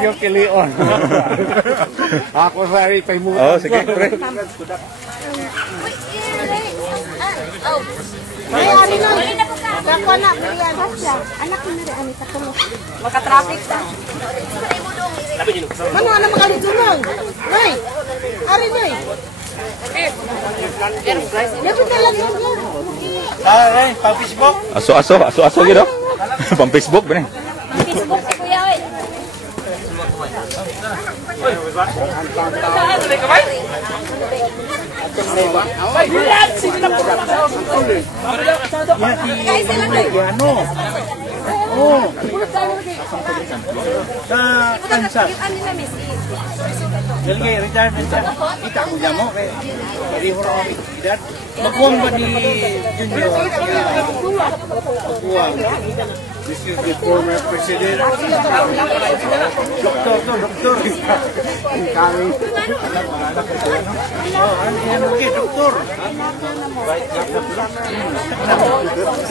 Yung kilion. Ako sa ipay mo. Oh, sige, pre. Ay, ari nun. Dako na, bilihan. Anak mo na ani katulog. Maka-traffic ta. Mano ana makalidulong? Nay. Ari nay. Dapat na lang yun. Ay, pang Facebook. Aso gitu. Pang Facebook bener. Facebook si Kuya oy. This is the former president. Doktor. Kami. Doktor.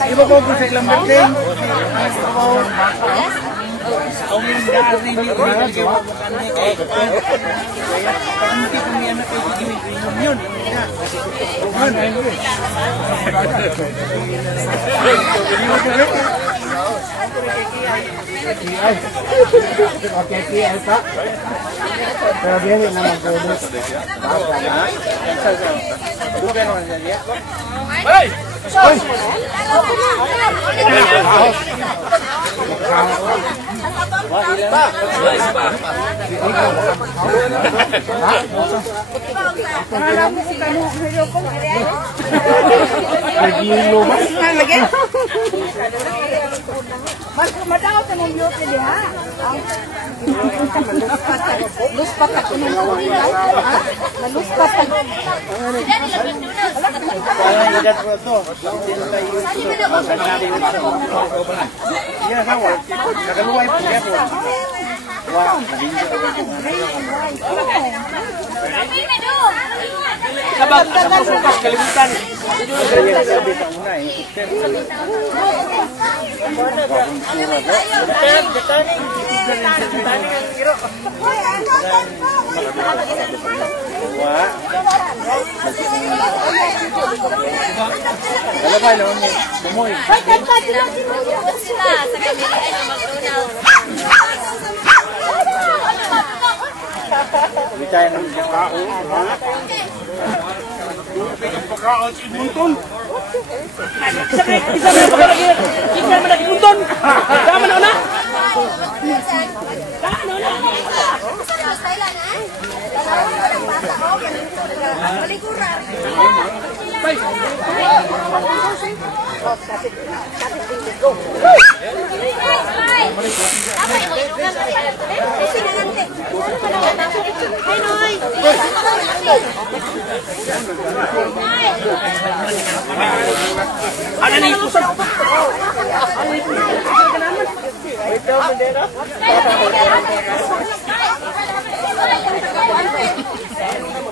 Iba po sa ilang meeting. Ang hindi ni pero dia naman produce. Hey! Madaw sa mong yun pwede ha? Luspat ako ng Luspat ako. Sabag, sukas kalimutan.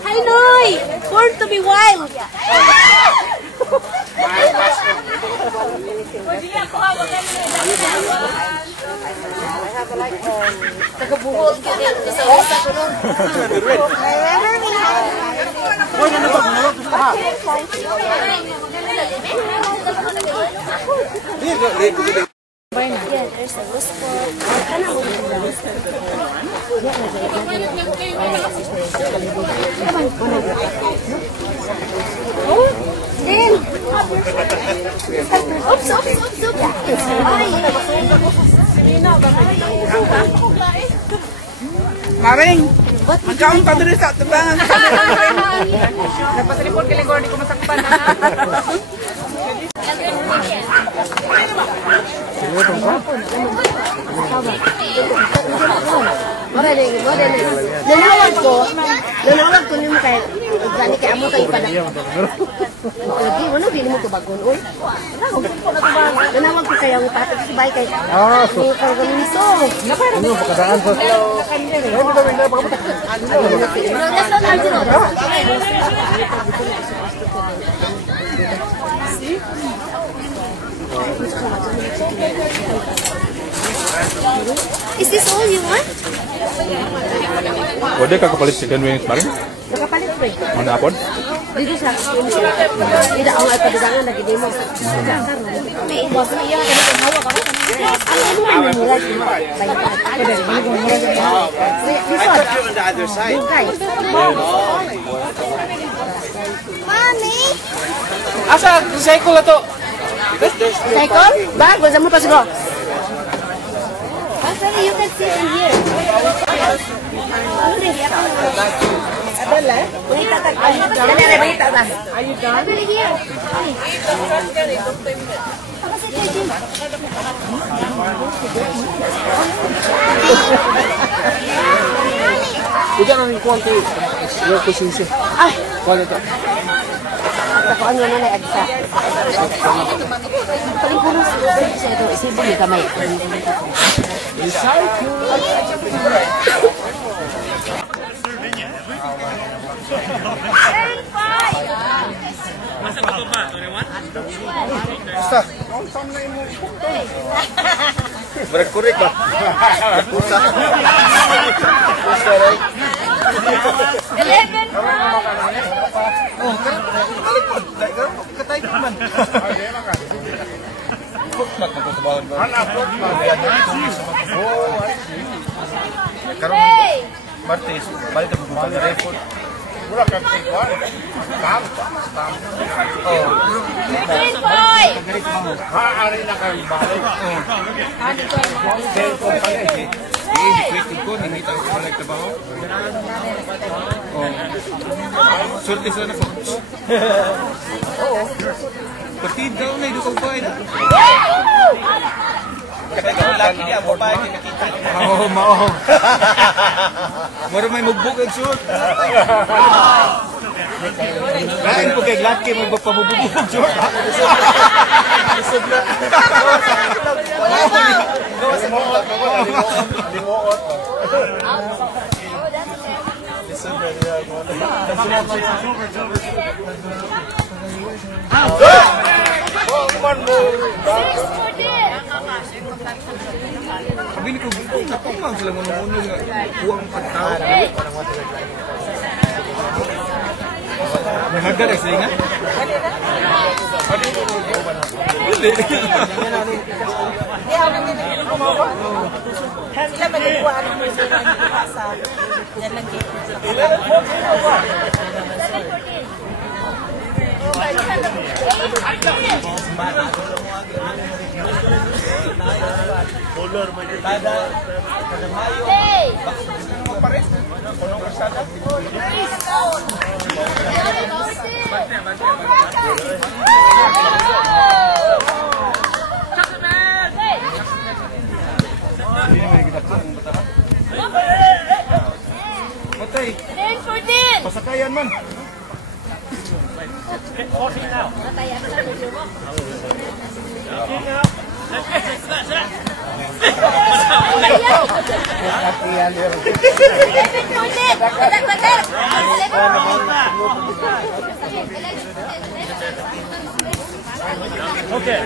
Hi, Noy! Born to be wild! Tagabuhol ka rin. Isa-isa ko nun. Yeah, there's a whisper. Oh, Din! Oops! Maring, magkaon pa dito sa tabangan. Napasreport ka lang di ko masakpan. Nanawag ko niyo kay gani kay amo kay ipada. Lagi ano din mo to bagon oy. Nanawag ko kay ang patag si bay kay. So kagamiso. Ano pakadaan sa Is this all you want? Pwede ka kapalit chicken wings kemarin? Nakapalit ko eh. Mana apon? Dito sa tidak ako ay padagangan lagi di mo. May boss na iya kasi kung hawa ka. Ano man mura dito. Mami. Asa cycle na to? Cycle? Bago sa mo pa siguro. Actually, you can sit in here. Adalah. Are you done? Here. Udah nang kuanti. Yo kusisi. Ay, Kuan ito. takuan mo na agsa. Paling puno sa ito, isipin yung kamay. Basta. Berkurik ba? Pusa. Pusa rin. Oh, katay man. Footmat na sa bawon ba? Oh, karon Martes, balik ako sa report. Wala ka tingwan. Tam. Oh. Green boy! Ari na kayo balik. Cellphone pa eh. Waiting ko, nangita ko balik trabaho. Oh. Surti sila na ko. Oo. Patid daw na ito kong bahay. Kaya lagi niya, babae nakita. Oo, mao. Moro may mugbog ang shoot. Lain po kay laki may pamubog ang shoot. Isog na. Limuot. Isog na niya. Sabi ni ko, napamang sila mga nga buwang pagtao. May hagdan ay sila nga? Hindi. Sila magagawa mo sila sa yan lang dito. Color mo dito. Kada Mayo. Pa rin. Punong kasada. Matay. Pasakayan man. Okay.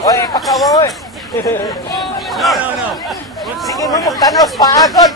Oy, pakawa oy. No. Sige mo magtanos paagod.